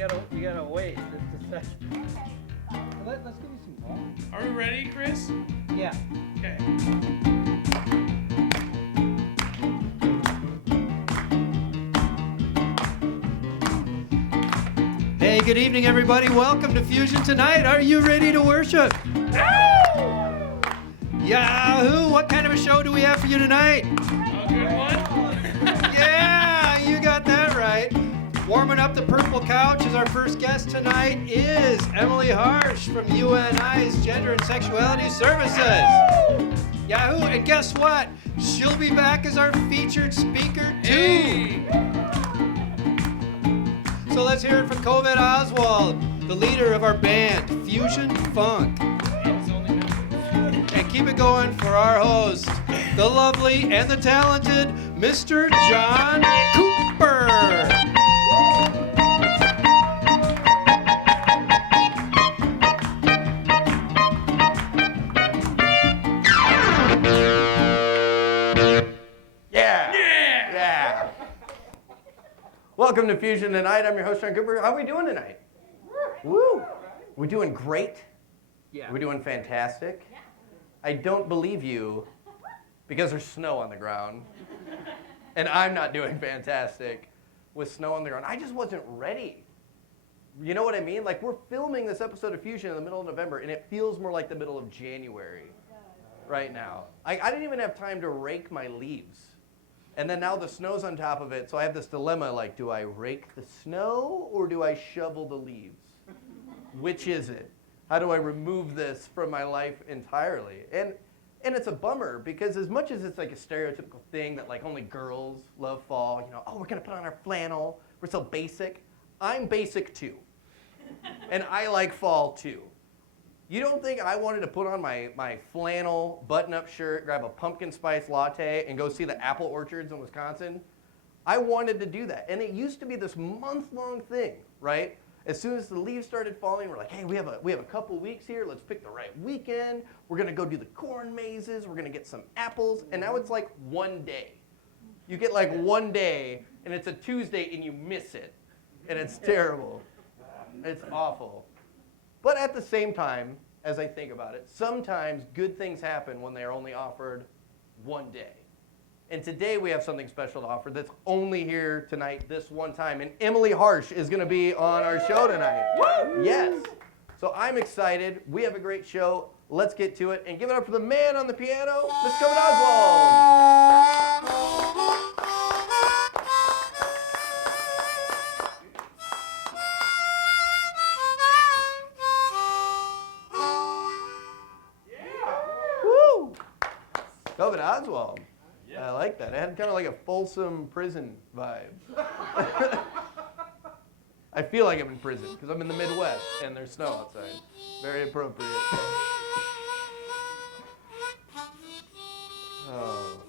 gotta wait just a second. Let's give you some time. Are we ready, Chris? Yeah. Okay. Hey, good evening, everybody. Welcome to Fusion Tonight. Are you ready to worship? Yahoo! What kind of a show do we have for you tonight? A good one? Yeah, you got that right. Warming up the purple couch as our first guest tonight is Emily Harsch from UNI's Gender and Sexuality Services. Yahoo! And guess what? She'll be back as our featured speaker too. Hey. So let's hear it from Covid Oswald, the leader of our band, Fusion Funk. And keep it going for our host, the lovely and the talented Mr. John Cooper. Yeah. Welcome to Fusion Tonight. I'm your host, John Cooper. How are we doing tonight? Woo! We're doing great. Yeah. We're doing fantastic. I don't believe you because there's snow on the ground. And I'm not doing fantastic with snow on the ground. I just wasn't ready. You know what I mean? Like, we're filming this episode of Fusion in the middle of November, and it feels more like the middle of January right now. I didn't even have time to rake my leaves. And then now the snow's on top of it, so I have this dilemma, like, do I rake the snow or do I shovel the leaves? Which is it? How do I remove this from my life entirely? And it's a bummer, because as much as it's like a stereotypical thing that like only girls love fall, you know, oh, we're gonna put on our flannel, we're so basic. I'm basic too. And I like fall too. You don't think I wanted to put on my flannel button-up shirt, grab a pumpkin spice latte, and go see the apple orchards in Wisconsin? I wanted to do that. And it used to be this month-long thing, right? As soon as the leaves started falling, we're like, hey, we have a couple weeks here. Let's pick the right weekend. We're going to go do the corn mazes. We're going to get some apples. And now it's like one day. You get like one day, and it's a Tuesday, and you miss it. And it's terrible. It's awful. But at the same time, as I think about it, sometimes good things happen when they are only offered one day. And today we have something special to offer that's only here tonight this one time. And Emily Harsch is going to be on our show tonight. Woo! Yes. So I'm excited. We have a great show. Let's get to it and give it up for the man on the piano, Mr. Covid Oswald. Covid Oswald. Yeah. I like that. It had kind of like a Folsom prison vibe. I feel like I'm in prison because I'm in the Midwest and there's snow outside. Very appropriate. Oh.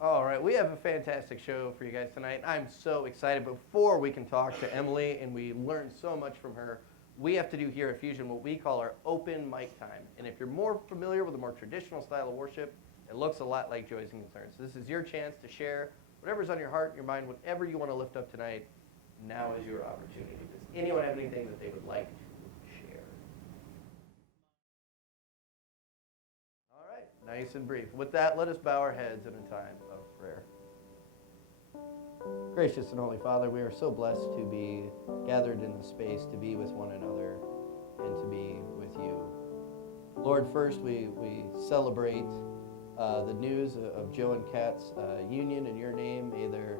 All right, we have a fantastic show for you guys tonight. I'm so excited. Before we can talk to Emily and we learn so much from her, we have to do here at Fusion what we call our open mic time. And if you're more familiar with a more traditional style of worship, it looks a lot like Joys and Concerns. So this is your chance to share whatever's on your heart, your mind, whatever you want to lift up tonight. Now is your opportunity. Does anyone have anything that they would like to share? All right, nice and brief. With that, let us bow our heads in a time of prayer. Gracious and Holy Father, we are so blessed to be gathered in this space, to be with one another, and to be with you. Lord, first we celebrate the news of Joe and Kat's union in your name. May their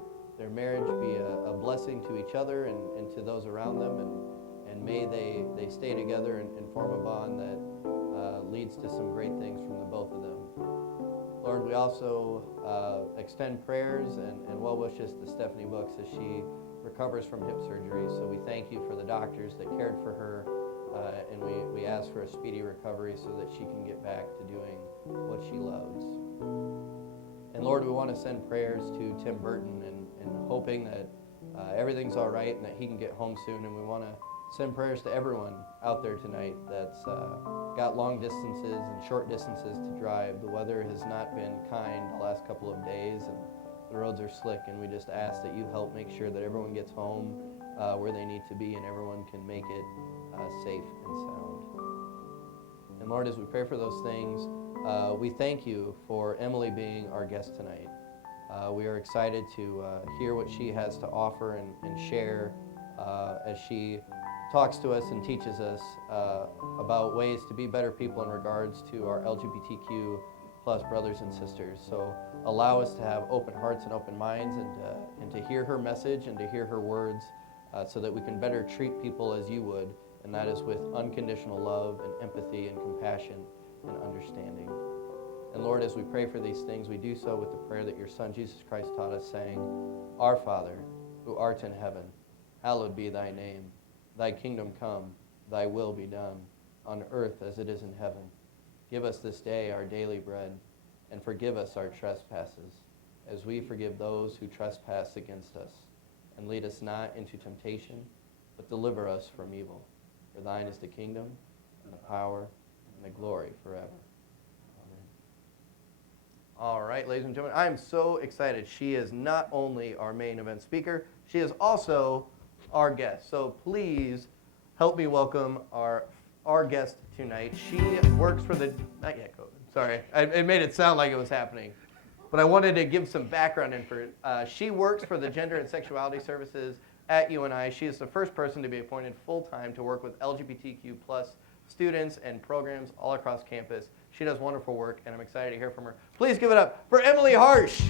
marriage be a blessing to each other and to those around them, and may they stay together and form a bond that leads to some great things from the both of them. Lord, we also extend prayers and well wishes to Stephanie Books as she recovers from hip surgery. So we thank you for the doctors that cared for her, and we ask for a speedy recovery so that she can get back to doing what she loves. And Lord, we want to send prayers to Tim Burton and hoping that everything's all right and that he can get home soon. And we want to Send prayers to everyone out there tonight that's got long distances and short distances to drive. The weather has not been kind the last couple of days, and the roads are slick, and we just ask that you help make sure that everyone gets home where they need to be and everyone can make it safe and sound. And Lord, as we pray for those things, we thank you for Emily being our guest tonight. We are excited to hear what she has to offer and share as she talks to us and teaches us about ways to be better people in regards to our LGBTQ plus brothers and sisters. So allow us to have open hearts and open minds and to hear her message and to hear her words so that we can better treat people as you would, and that is with unconditional love and empathy and compassion and understanding. And Lord, as we pray for these things, we do so with the prayer that your Son, Jesus Christ, taught us, saying, Our Father, who art in heaven, hallowed be thy name. Thy kingdom come, thy will be done, on earth as it is in heaven. Give us this day our daily bread, and forgive us our trespasses, as we forgive those who trespass against us. And lead us not into temptation, but deliver us from evil. For thine is the kingdom, and the power, and the glory forever. Amen. All right, ladies and gentlemen, I am so excited. She is not only our main event speaker, she is also our guest. So please help me welcome our guest tonight. She works for the, not yet COVID, sorry. It made it sound like it was happening. But I wanted to give some background info. She works for the Gender and Sexuality Services at UNI. She is the first person to be appointed full-time to work with LGBTQ plus students and programs all across campus. She does wonderful work, and I'm excited to hear from her. Please give it up for Emily Harsch.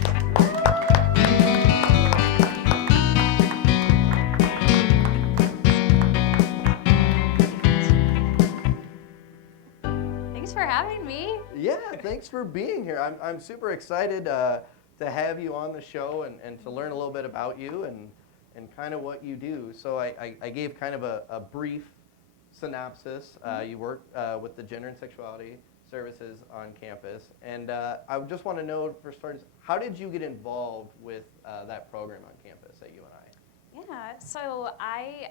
Thanks for having me. Yeah, thanks for being here. I'm super excited to have you on the show and to learn a little bit about you and kind of what you do. So I gave kind of a brief synopsis. You work with the Gender and Sexuality Services on campus. And I just want to know, for starters, how did you get involved with that program on campus at UNI? Yeah, so I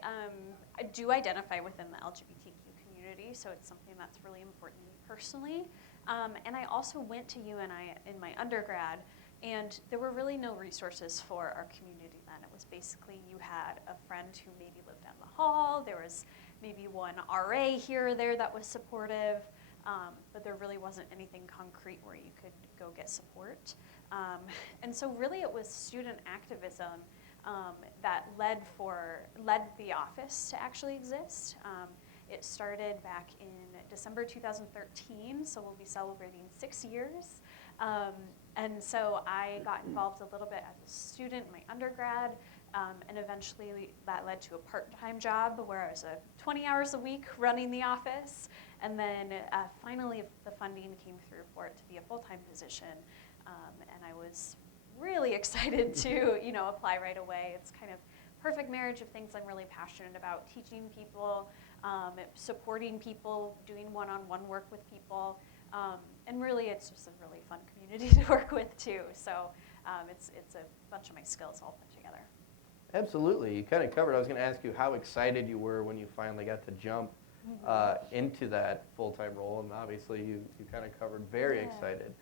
do identify within the LGBTQ community, so it's something that's really important to me personally. And I also went to UNI in my undergrad, and there were really no resources for our community then. It was basically you had a friend who maybe lived down the hall, there was maybe one RA here or there that was supportive, but there really wasn't anything concrete where you could go get support. And so really it was student activism that led the office to actually exist. It started back in December 2013, so we'll be celebrating 6 years. And so I got involved a little bit as a student in my undergrad, and eventually that led to a part-time job where I was 20 hours a week running the office. And then finally the funding came through for it to be a full-time position. And I was really excited to, apply right away. It's kind of perfect marriage of things I'm really passionate about, teaching people, supporting people, doing one-on-one work with people. And really it's just a really fun community to work with too. So it's a bunch of my skills all put together. Absolutely. You kind of covered. I was going to ask you how excited you were when you finally got to jump into that full-time role, and obviously you kind of covered very excited.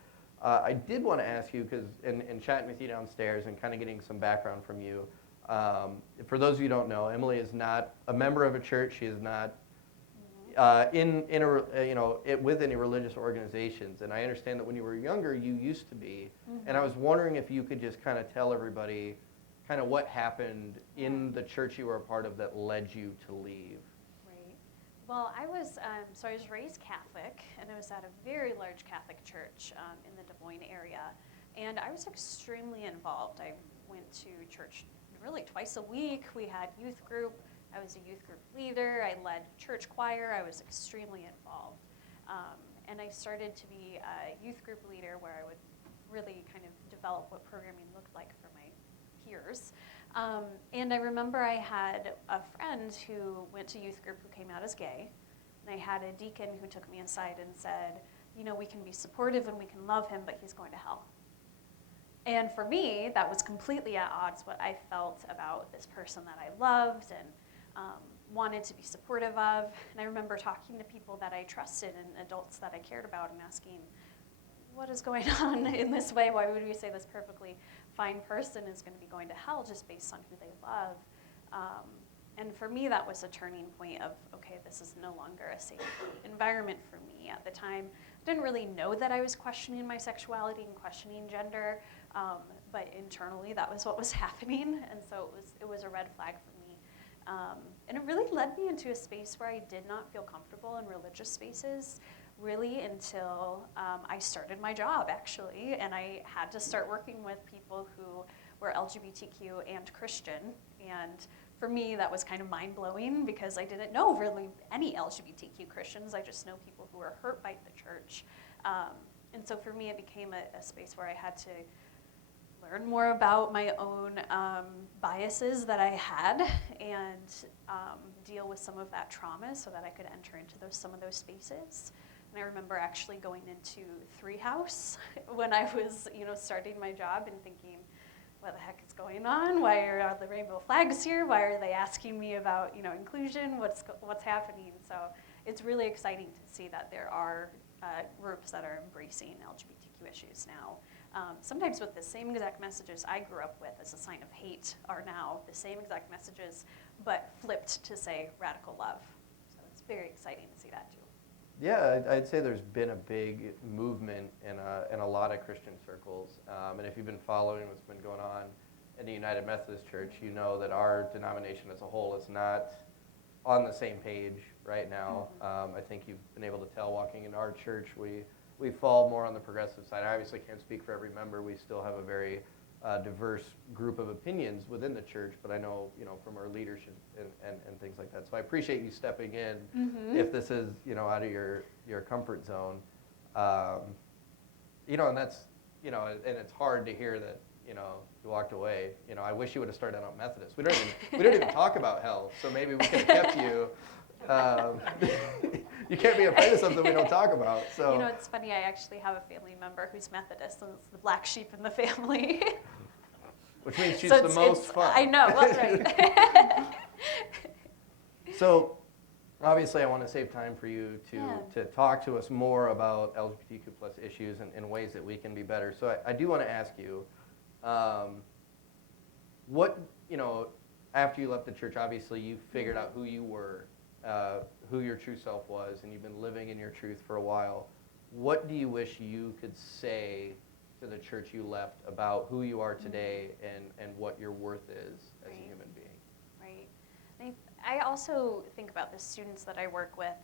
I did want to ask you, because in chatting with you downstairs and kind of getting some background from you, for those of you who don't know, Emily is not a member of a church. She is not with any religious organizations. And I understand that when you were younger, you used to be. And I was wondering if you could just kind of tell everybody kind of what happened in the church you were a part of that led you to leave. Right. Well, I was raised Catholic, and I was at a very large Catholic church in the Des Moines area. And I was extremely involved. I went to church really twice a week. We had youth group. I was a youth group leader. I led church choir. I was extremely involved. And I started to be a youth group leader where I would really kind of develop what programming looked like for my peers. And I remember I had a friend who went to youth group who came out as gay. And I had a deacon who took me aside and said, we can be supportive and we can love him, but he's going to hell. And for me, that was completely at odds what I felt about this person that I loved. And wanted to be supportive of. And I remember talking to people that I trusted and adults that I cared about and asking, what is going on in this way? Why would we say this perfectly fine person is going to be going to hell just based on who they love? And for me, that was a turning point of, okay, this is no longer a safe environment for me. At the time, I didn't really know that I was questioning my sexuality and questioning gender, but internally that was what was happening, and so it was a red flag for me. And it really led me into a space where I did not feel comfortable in religious spaces, really until I started my job, actually, and I had to start working with people who were LGBTQ and Christian, and for me, that was kind of mind-blowing because I didn't know really any LGBTQ Christians. I just know people who were hurt by the church. And so for me, it became a space where I had to learn more about my own biases that I had and deal with some of that trauma so that I could enter into some of those spaces. And I remember actually going into Three House when I was starting my job and thinking, what the heck is going on? Why are all the rainbow flags here? Why are they asking me about inclusion? What's happening? So it's really exciting to see that there are groups that are embracing LGBTQ issues now. Sometimes with the same exact messages I grew up with as a sign of hate are now the same exact messages, but flipped to say radical love. So it's very exciting to see that too. Yeah, I'd say there's been a big movement in a lot of Christian circles. And if you've been following what's been going on in the United Methodist Church, you know that our denomination as a whole is not on the same page right now. I think you've been able to tell walking in our church, we fall more on the progressive side. I obviously can't speak for every member. We still have a very diverse group of opinions within the church, but I know, from our leadership and things like that. So I appreciate you stepping in if this is, out of your comfort zone. And that's, and it's hard to hear that, you walked away. I wish you would have started out Methodist. We don't even talk about hell, so maybe we could have kept you. You can't be afraid of something we don't talk about. So it's funny. I actually have a family member who's Methodist, and it's the black sheep in the family. Which means she's the most fun. I know. That's right. So, obviously, I want to save time for you to talk to us more about LGBTQ plus issues and ways that we can be better. So, I do want to ask you, what after you left the church, obviously you figured out who you were. Who your true self was, and you've been living in your truth for a while. What do you wish you could say to the church you left about who you are today and what your worth is as a human being? Right. I also think about the students that I work with.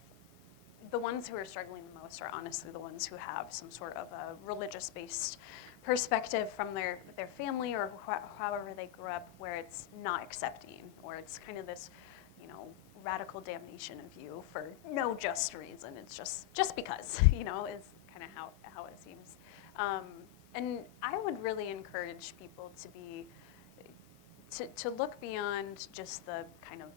The ones who are struggling the most are honestly the ones who have some sort of a religious-based perspective from their family or however they grew up, where it's not accepting, or it's kind of this, radical damnation of you for no just reason. It's just because, is kind of how it seems. And I would really encourage people to look beyond just the kind of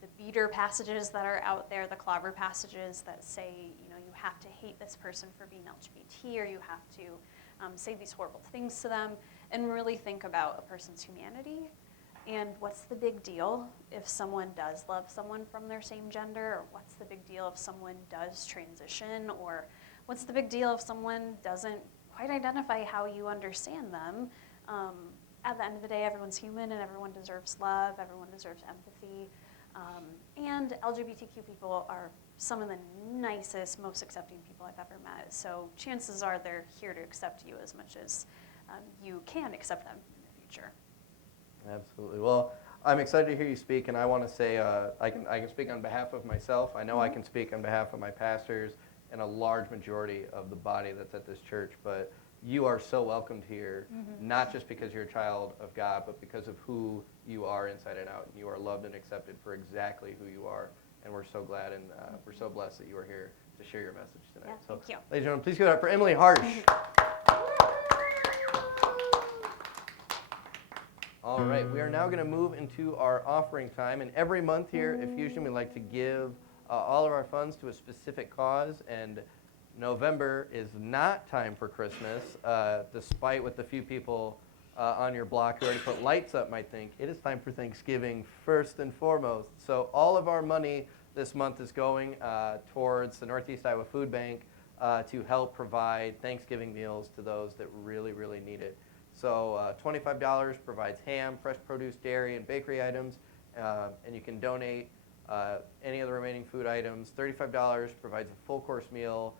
the beater passages that are out there, the clobber passages that say, you have to hate this person for being LGBT, or you have to say these horrible things to them, and really think about a person's humanity. And what's the big deal if someone does love someone from their same gender? Or what's the big deal if someone does transition? Or what's the big deal if someone doesn't quite identify how you understand them? At the end of the day, everyone's human and everyone deserves love, everyone deserves empathy. And LGBTQ people are some of the nicest, most accepting people I've ever met. So chances are they're here to accept you as much as you can accept them in the future. Absolutely. Well, I'm excited to hear you speak, and I want to say I can speak on behalf of myself. I know I can speak on behalf of my pastors and a large majority of the body that's at this church, but you are so welcomed here, not just because you're a child of God, but because of who you are inside and out. And you are loved and accepted for exactly who you are, and we're so glad and we're so blessed that you are here to share your message tonight. Yeah, so, thank you. ladies and gentlemen, please give it up for Emily Harsch. All right, we are now going to move into our offering time, and every month here at Fusion we like to give all of our funds to a specific cause, and November is not time for Christmas, despite what the few people on your block who already put lights up might think, it is time for Thanksgiving first and foremost. So all of our money this month is going towards the Northeast Iowa Food Bank to help provide Thanksgiving meals to those that really, really need it. So $25 provides ham, fresh produce, dairy, and bakery items, and you can donate any of the remaining food items. $35 provides a full course meal,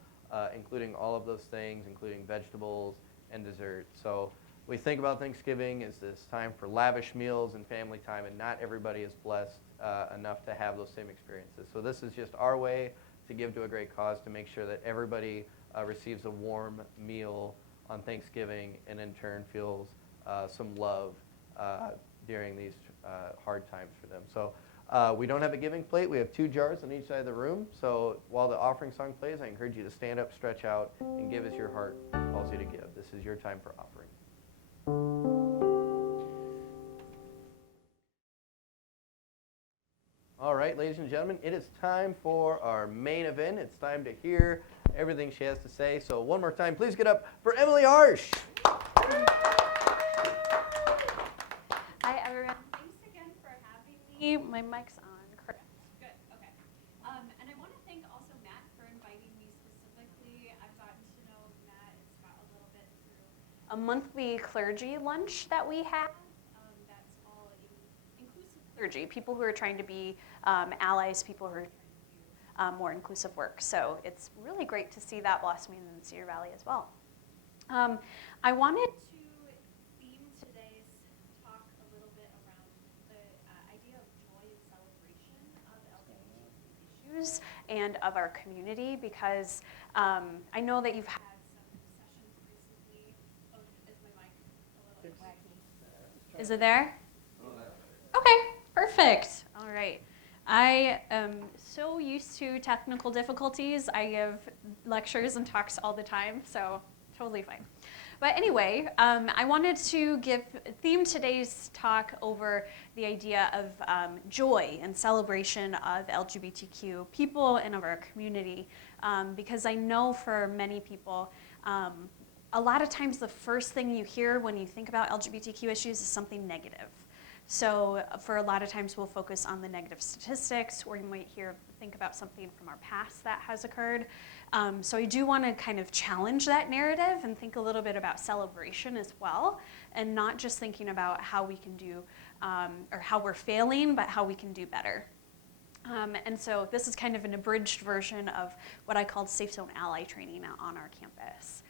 including all of those things, including vegetables and dessert. So we think about Thanksgiving as this time for lavish meals and family time, and not everybody is blessed enough to have those same experiences. So this is just our way to give to a great cause, to make sure that everybody receives a warm meal on Thanksgiving, and in turn feels some love during these hard times for them. So we don't have a giving plate. We have 2 jars on each side of the room. So while the offering song plays, I encourage you to stand up, stretch out, and give as your heart calls you to give. This is your time for offering. All right, ladies and gentlemen, it is time for our main event. It's time to hear everything she has to say. So one more time, please get up for Emily Harsch. Hi, everyone. Thanks again for having me. My mic's on. Correct. Good. Okay. And I want to thank also Matt for inviting me specifically. I've gotten to know Matt and Scott a little bit through a monthly clergy lunch that we have. That's all inclusive clergy, people who are trying to be allies, people who are trying to do more inclusive work. So it's really great to see that blossoming in Cedar Valley as well. I wanted to theme today's talk a little bit around the idea of joy and celebration of LGBTQ issues and of our community, because I know that you've had some sessions recently. Oh, is my mic a little wacky? Is it there? Okay, perfect. All right. I am so used to technical difficulties. I give lectures and talks all the time, so totally fine. But anyway, I wanted to theme today's talk over the idea of joy and celebration of LGBTQ people and of our community, because I know for many people, a lot of times the first thing you hear when you think about LGBTQ issues is something negative. So for a lot of times we'll focus on the negative statistics, or you might think about something from our past that has occurred. So I do want to kind of challenge that narrative and think a little bit about celebration as well, and not just thinking about how we can do, or how we're failing, but how we can do better. And so this is kind of an abridged version of what I called Safe Zone Ally training on our campus.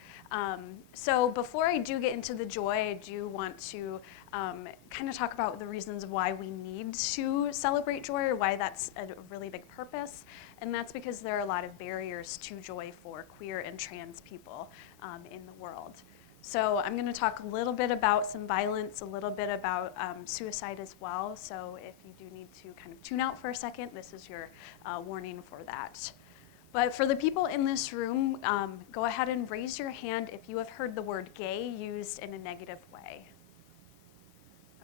So before I do get into the joy, I do want to kind of talk about the reasons why we need to celebrate joy, or why that's a really big purpose. And that's because there are a lot of barriers to joy for queer and trans people in the world. So I'm going to talk a little bit about some violence, a little bit about suicide as well. So if you do need to kind of tune out for a second, this is your warning for that. But for the people in this room, go ahead and raise your hand if you have heard the word gay used in a negative way.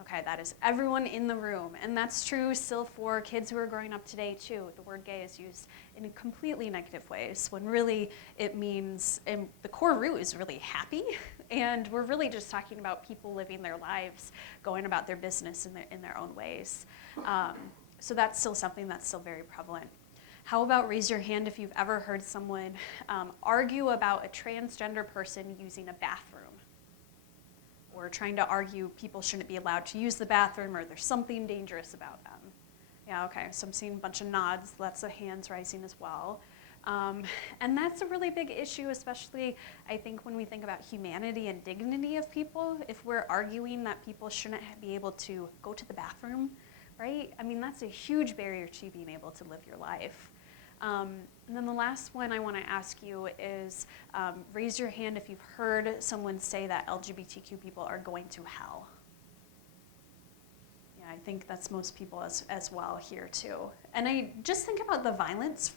Okay, that is everyone in the room. And that's true still for kids who are growing up today too. The word gay is used in completely negative ways, when really it means, and the core root is really happy. And we're really just talking about people living their lives, going about their business in their own ways. So that's still something that's still very prevalent. How about raise your hand if you've ever heard someone argue about a transgender person using a bathroom, or trying to argue people shouldn't be allowed to use the bathroom, or there's something dangerous about them. Yeah, okay, so I'm seeing a bunch of nods, lots of hands rising as well. And that's a really big issue, especially I think when we think about humanity and dignity of people. If we're arguing that people shouldn't be able to go to the bathroom, right? I mean, that's a huge barrier to being able to live your life. And then the last one I want to ask you is raise your hand if you've heard someone say that LGBTQ people are going to hell. Yeah, I think that's most people as well here too. And I just think about the violence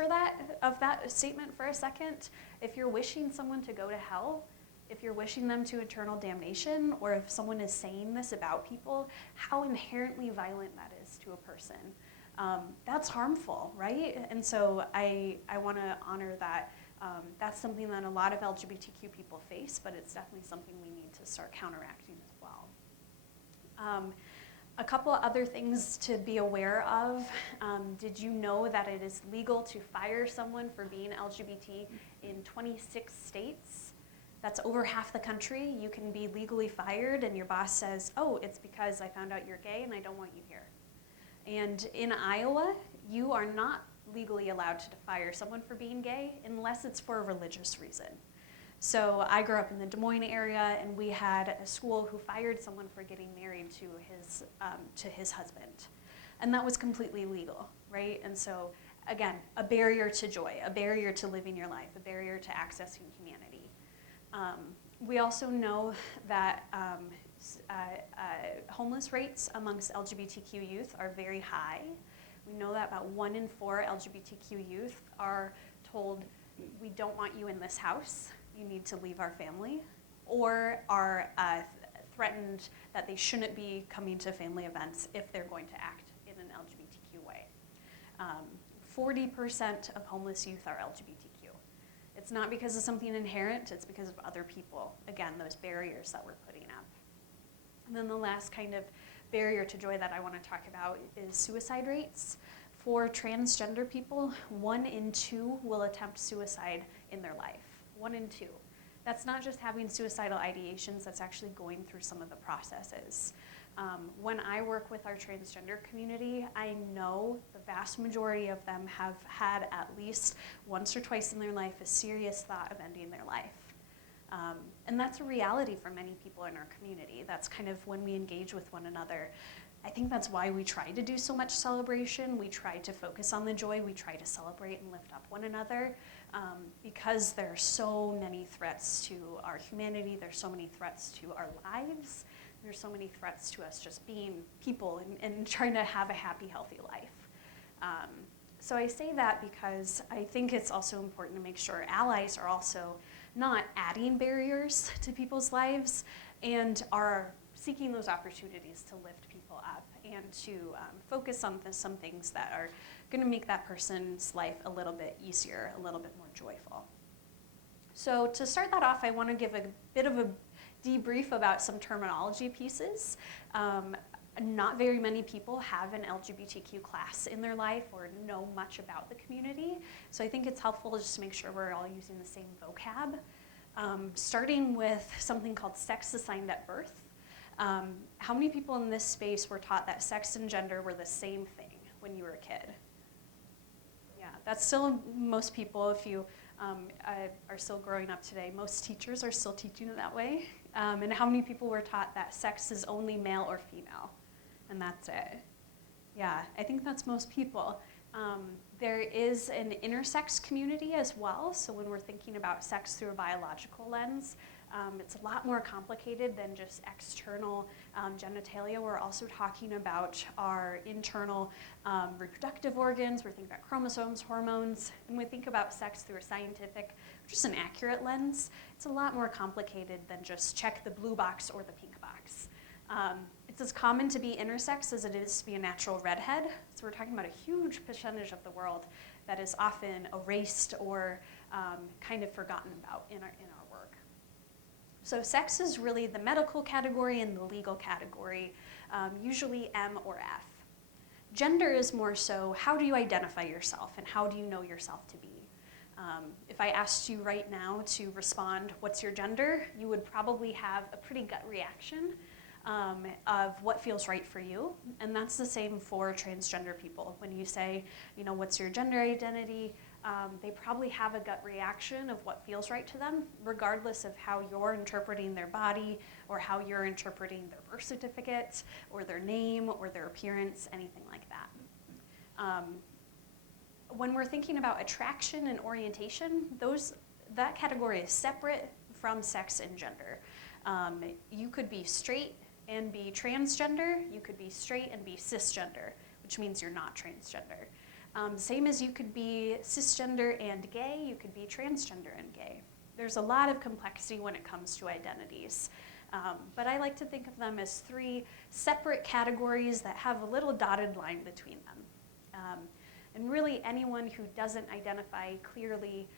of that statement for a second. If you're wishing someone to go to hell, if you're wishing them to eternal damnation, or if someone is saying this about people, how inherently violent that is to a person. That's harmful, right? And so I want to honor that. That's something that a lot of LGBTQ people face, but it's definitely something we need to start counteracting as well. A couple other things to be aware of. Did you know that it is legal to fire someone for being LGBT in 26 states? That's over half the country. You can be legally fired and your boss says, oh, it's because I found out you're gay and I don't want you here. And in Iowa, you are not legally allowed to fire someone for being gay unless it's for a religious reason. So I grew up in the Des Moines area, and we had a school who fired someone for getting married to his husband. And that was completely legal, right? And so, again, a barrier to joy, a barrier to living your life, a barrier to accessing humanity. We also know that homeless rates amongst LGBTQ youth are very high. We know that about 1 in 4 LGBTQ youth are told, we don't want you in this house, you need to leave our family, or are threatened that they shouldn't be coming to family events if they're going to act in an LGBTQ way. 40% of homeless youth are LGBTQ. It's not because of something inherent, it's because of other people. Again, those barriers that we're putting up. And then the last kind of barrier to joy that I want to talk about is suicide rates. For transgender people, 1 in 2 will attempt suicide in their life. 1 in 2. That's not just having suicidal ideations, that's actually going through some of the processes. When I work with our transgender community, I know the vast majority of them have had at least once or twice in their life a serious thought of ending their life. And that's a reality for many people in our community. That's kind of when we engage with one another. I think that's why we try to do so much celebration. We try to focus on the joy. We try to celebrate and lift up one another because there are so many threats to our humanity. There's so many threats to our lives. There's so many threats to us just being people and trying to have a happy, healthy life. So I say that because I think it's also important to make sure allies are also not adding barriers to people's lives and are seeking those opportunities to lift people up and to focus on some things that are going to make that person's life a little bit easier, a little bit more joyful. So to start that off, I want to give a bit of a debrief about some terminology pieces. Not very many people have an LGBTQ class in their life or know much about the community. So I think it's helpful to just make sure we're all using the same vocab. Starting with something called sex assigned at birth. How many people in this space were taught that sex and gender were the same thing when you were a kid? Yeah, that's still most people. If you are still growing up today, most teachers are still teaching it that way. And how many people were taught that sex is only male or female? And that's it. Yeah, I think that's most people. There is an intersex community as well. So when we're thinking about sex through a biological lens, it's a lot more complicated than just external genitalia. We're also talking about our internal reproductive organs. We're thinking about chromosomes, hormones. And we think about sex through a scientific, just an accurate lens. It's a lot more complicated than just check the blue box or the pink box. It's as common to be intersex as it is to be a natural redhead. So we're talking about a huge percentage of the world that is often erased or kind of forgotten about in our work. So sex is really the medical category and the legal category, usually M or F. Gender is more so, how do you identify yourself and how do you know yourself to be? If I asked you right now to respond, what's your gender? You would probably have a pretty gut reaction of what feels right for you. And that's the same for transgender people. When you say, what's your gender identity? They probably have a gut reaction of what feels right to them, regardless of how you're interpreting their body or how you're interpreting their birth certificate or their name or their appearance, anything like that. When we're thinking about attraction and orientation, that category is separate from sex and gender. You could be straight and be transgender. You could be straight and be cisgender, which means you're not transgender. Same as you could be cisgender and gay, you could be transgender and gay. There's a lot of complexity when it comes to identities. But I like to think of them as 3 separate categories that have a little dotted line between them. and really anyone who doesn't identify clearly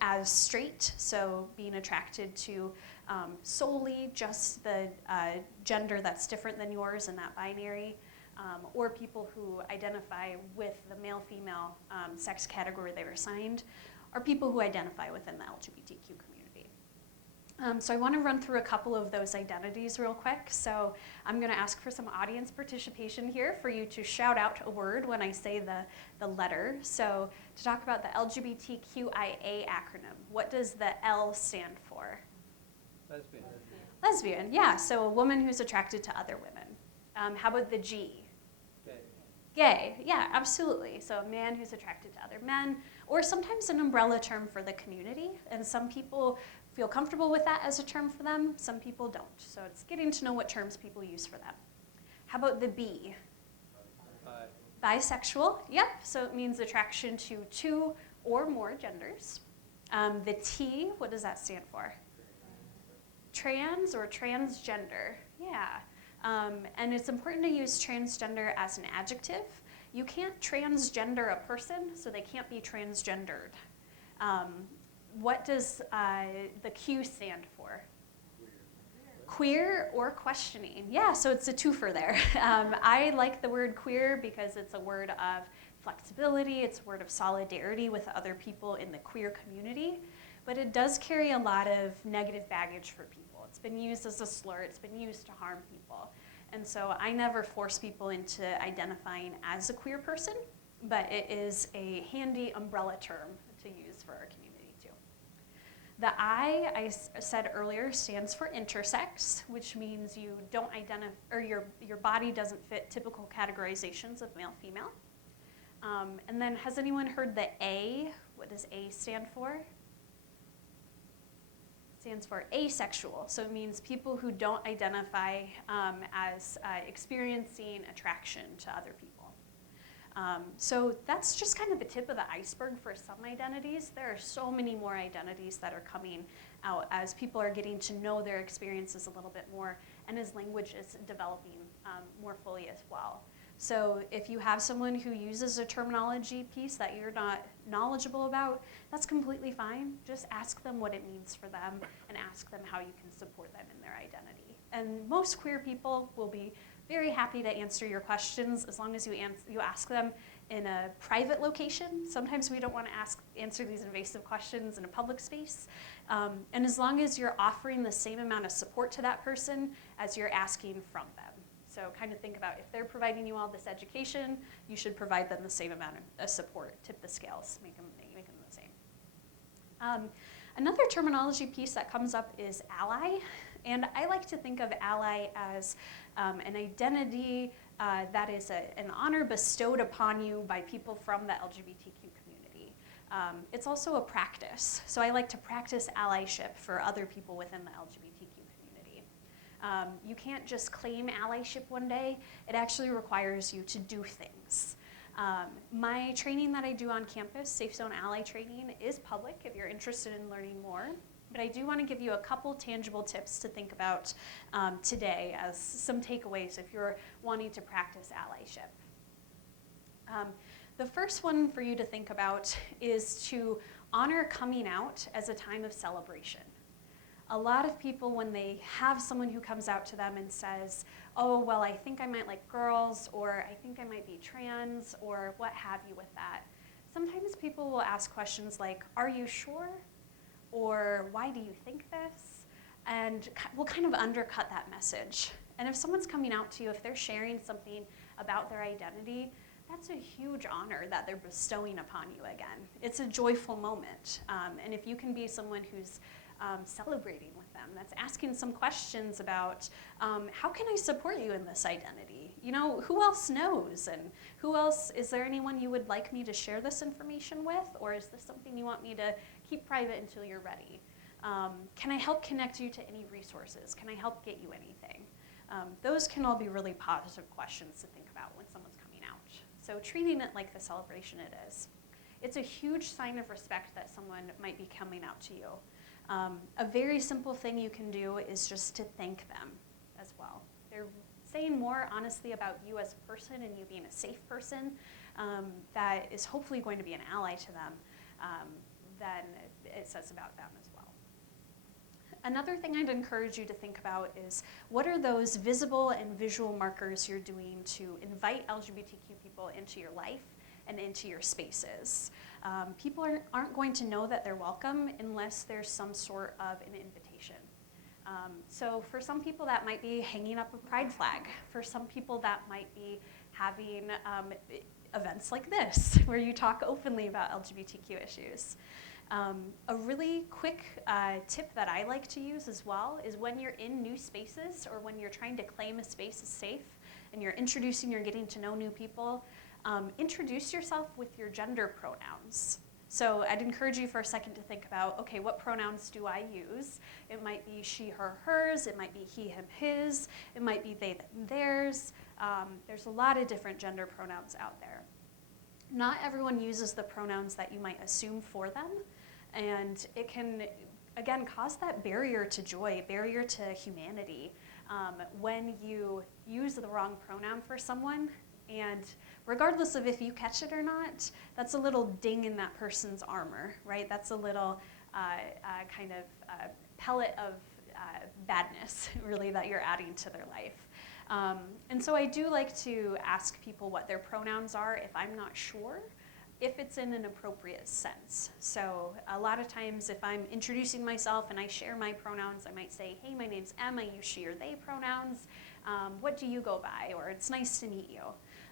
as straight, so being attracted to solely just the gender that's different than yours in that binary, or people who identify with the male-female sex category they were assigned, or people who identify within the LGBTQ community. So I want to run through a couple of those identities real quick. So I'm going to ask for some audience participation here for you to shout out a word when I say the letter. So to talk about the LGBTQIA acronym, what does the L stand for? Lesbian. Lesbian, yeah. So a woman who's attracted to other women. How about the G? Gay. Gay, yeah, absolutely. So a man who's attracted to other men, or sometimes an umbrella term for the community. And some people feel comfortable with that as a term for them, some people don't. So it's getting to know what terms people use for them. How about the B? Bisexual, yep. So it means attraction to two or more genders. The T, what does that stand for? Trans or transgender, yeah. And it's important to use transgender as an adjective. You can't transgender a person, so they can't be transgendered. What does the Q stand for? Queer or questioning. Yeah, so it's a twofer there. I like the word queer because it's a word of flexibility, it's a word of solidarity with other people in the queer community, but it does carry a lot of negative baggage for people. It's been used as a slur, it's been used to harm people. And so I never force people into identifying as a queer person, but it is a handy umbrella term to use for our community. The I said earlier, stands for intersex, which means you don't identify, or your body doesn't fit typical categorizations of male, female. And then has anyone heard the A? What does A stand for? It stands for asexual. So it means people who don't identify as experiencing attraction to other people. So that's just kind of the tip of the iceberg for some identities. There are so many more identities that are coming out as people are getting to know their experiences a little bit more and as language is developing more fully as well. So if you have someone who uses a terminology piece that you're not knowledgeable about, that's completely fine. Just ask them what it means for them and ask them how you can support them in their identity. And most queer people will be very happy to answer your questions as long as you ask them in a private location. Sometimes we don't want to answer these invasive questions in a public space. And as long as you're offering the same amount of support to that person as you're asking from them. So kind of think about if they're providing you all this education, you should provide them the same amount of support. Tip the scales, make them the same. Another terminology piece that comes up is ally. And I like to think of ally as an identity that is an honor bestowed upon you by people from the LGBTQ community. It's also a practice. So I like to practice allyship for other people within the LGBTQ community. You can't just claim allyship one day. It actually requires you to do things. My training that I do on campus, Safe Zone Ally training, is public if you're interested in learning more. But I do want to give you a couple tangible tips to think about today as some takeaways if you're wanting to practice allyship. The first one for you to think about is to honor coming out as a time of celebration. A lot of people, when they have someone who comes out to them and says, oh, well, I think I might like girls, or I think I might be trans, or what have you with that, sometimes people will ask questions like, are you sure? Or why do you think this? And we'll kind of undercut that message. And if someone's coming out to you, if they're sharing something about their identity, that's a huge honor that they're bestowing upon you again. It's a joyful moment. And if you can be someone who's celebrating with them, that's asking some questions about how can I support you in this identity? You know, who else knows? And who else, is there anyone you would like me to share this information with? Or is this something you want me to keep private until you're ready? Can I help connect you to any resources? Can I help get you anything? Those can all be really positive questions to think about when someone's coming out. So treating it like the celebration it is. It's a huge sign of respect that someone might be coming out to you. A very simple thing you can do is just to thank them as well. They're saying more honestly about you as a person and you being a safe person that is hopefully going to be an ally to them, then it says about them as well. Another thing I'd encourage you to think about is what are those visible and visual markers you're doing to invite LGBTQ people into your life and into your spaces. People aren't going to know that they're welcome unless there's some sort of an invitation. So for some people that might be hanging up a pride flag. For some people that might be having events like this where you talk openly about LGBTQ issues. A really quick tip that I like to use as well is when you're in new spaces or when you're trying to claim a space as safe and you're introducing or getting to know new people, introduce yourself with your gender pronouns. So I'd encourage you for a second to think about, okay, what pronouns do I use? It might be she, her, hers. It might be he, him, his. It might be they, them, theirs. There's a lot of different gender pronouns out there. Not everyone uses the pronouns that you might assume for them. And it can, again, cause that barrier to joy, barrier to humanity when you use the wrong pronoun for someone. And regardless of if you catch it or not, that's a little ding in that person's armor, right? That's a little kind of pellet of badness, really, that you're adding to their life. And so I do like to ask people what their pronouns are if I'm not sure, if it's in an appropriate sense. So a lot of times if I'm introducing myself and I share my pronouns, I might say, hey, my name's Em, I use she or they pronouns. What do you go by? Or it's nice to meet you.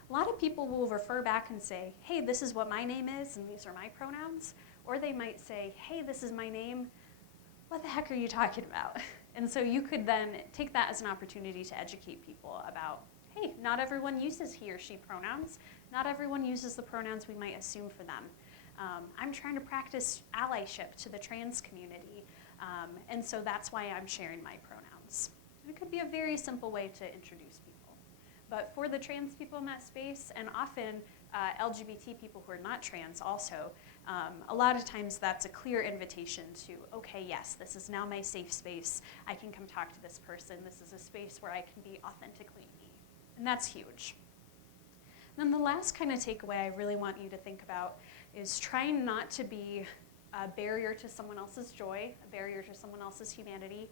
A lot of people will refer back and say, hey, this is what my name is and these are my pronouns. Or they might say, hey, this is my name. What the heck are you talking about? And so you could then take that as an opportunity to educate people about, hey, not everyone uses he or she pronouns. Not everyone uses the pronouns we might assume for them. I'm trying to practice allyship to the trans community, and so that's why I'm sharing my pronouns. It could be a very simple way to introduce people. But for the trans people in that space, and often LGBT people who are not trans also, a lot of times that's a clear invitation to, okay, yes, this is now my safe space. I can come talk to this person. This is a space where I can be authentically me. And that's huge. And then the last kind of takeaway I really want you to think about is trying not to be a barrier to someone else's joy, a barrier to someone else's humanity,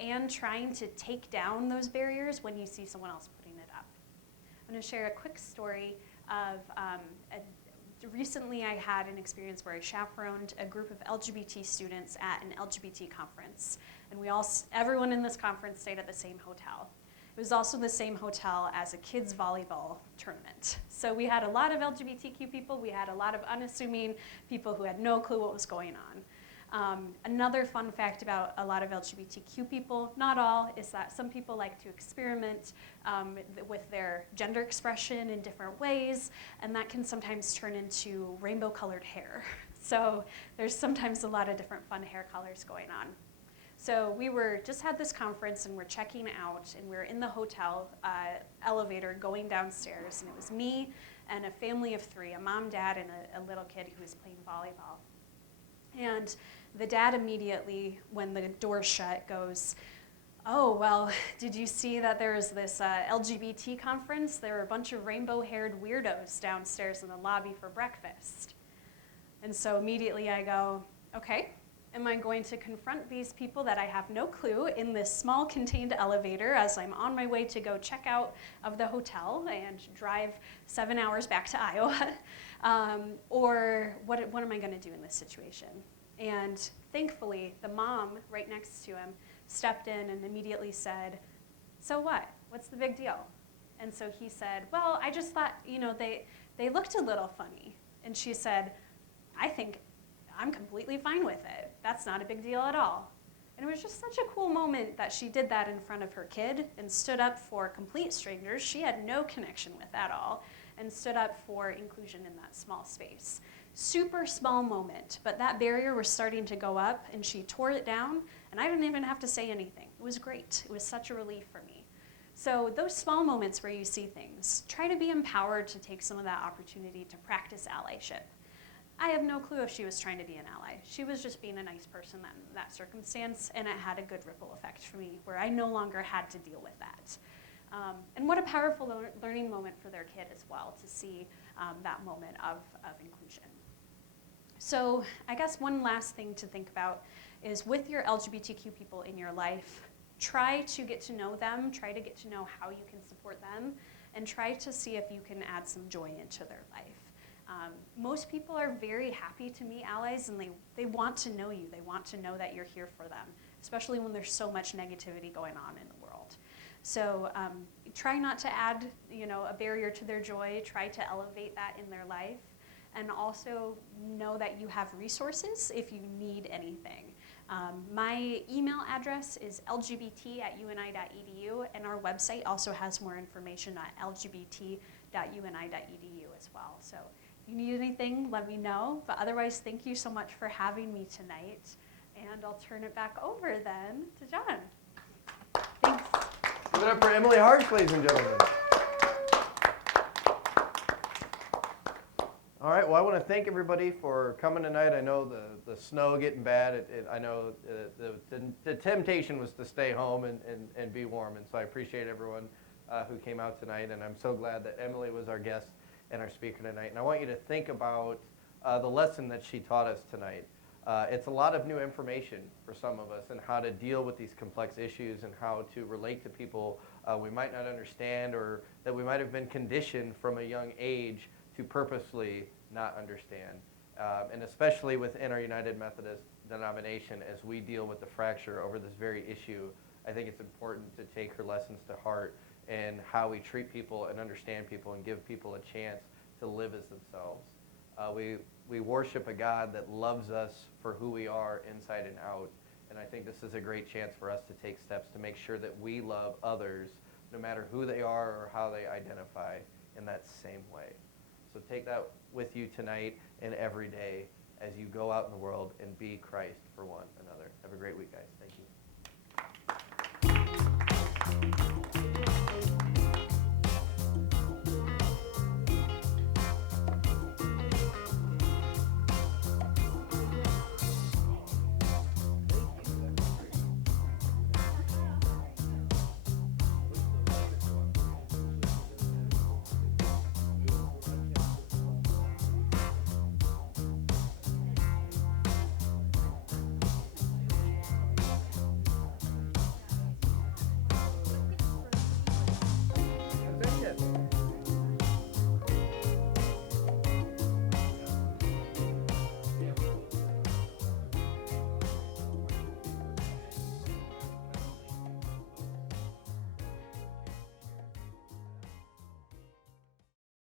and trying to take down those barriers when you see someone else putting it up. I'm going to share a quick story of recently I had an experience where I chaperoned a group of LGBT students at an LGBT conference. And everyone in this conference stayed at the same hotel. It was also the same hotel as a kids' volleyball tournament. So we had a lot of LGBTQ people. We had a lot of unassuming people who had no clue what was going on. Another fun fact about a lot of LGBTQ people, not all, is that some people like to experiment with their gender expression in different ways, and that can sometimes turn into rainbow-colored hair. So there's sometimes a lot of different fun hair colors going on. So we just had this conference and we're checking out and we're in the hotel elevator going downstairs, and it was me and a family of 3, a mom, dad, and a little kid who was playing volleyball. And the dad immediately, when the door shut, goes, oh, well, did you see that there was this LGBT conference? There were a bunch of rainbow-haired weirdos downstairs in the lobby for breakfast. And so immediately I go, okay. Am I going to confront these people that I have no clue in this small contained elevator as I'm on my way to go check out of the hotel and drive 7 hours back to Iowa? Or what am I going to do in this situation? And thankfully, the mom right next to him stepped in and immediately said, so what? What's the big deal? And so he said, well, I just thought, they looked a little funny. And she said, I think I'm completely fine with it. That's not a big deal at all. And it was just such a cool moment that she did that in front of her kid and stood up for complete strangers she had no connection with at all, and stood up for inclusion in that small space. Super small moment, but that barrier was starting to go up and she tore it down, and I didn't even have to say anything. It was great. It was such a relief for me. So those small moments where you see things, try to be empowered to take some of that opportunity to practice allyship. I have no clue if she was trying to be an ally. She was just being a nice person in that circumstance, and it had a good ripple effect for me where I no longer had to deal with that. And what a powerful learning moment for their kid as well, to see that moment of inclusion. So I guess one last thing to think about is with your LGBTQ people in your life, try to get to know them, try to get to know how you can support them, and try to see if you can add some joy into their life. Most people are very happy to meet allies, and they want to know you. They want to know that you're here for them, especially when there's so much negativity going on in the world. So try not to add, a barrier to their joy. Try to elevate that in their life. And also know that you have resources if you need anything. My email address is lgbt@uni.edu, and our website also has more information at lgbt.uni.edu as well. So if you need anything, let me know. But otherwise, thank you so much for having me tonight. And I'll turn it back over then to John. Thanks. Give it up for Emily Harsch, ladies and gentlemen. All right, well, I want to thank everybody for coming tonight. I know the snow getting bad. I know the temptation was to stay home and be warm, and so I appreciate everyone who came out tonight, and I'm so glad that Emily was our guest and our speaker tonight. And I want you to think about the lesson that she taught us tonight. It's a lot of new information for some of us, and how to deal with these complex issues and how to relate to people we might not understand, or that we might have been conditioned from a young age to purposely not understand. And especially within our United Methodist denomination, as we deal with the fracture over this very issue, I think it's important to take her lessons to heart and how we treat people and understand people and give people a chance to live as themselves. We worship a God that loves us for who we are inside and out, and I think this is a great chance for us to take steps to make sure that we love others no matter who they are or how they identify in that same way. So take that with you tonight and every day as you go out in the world and be Christ for one another. Have a great week, guys. Thank you.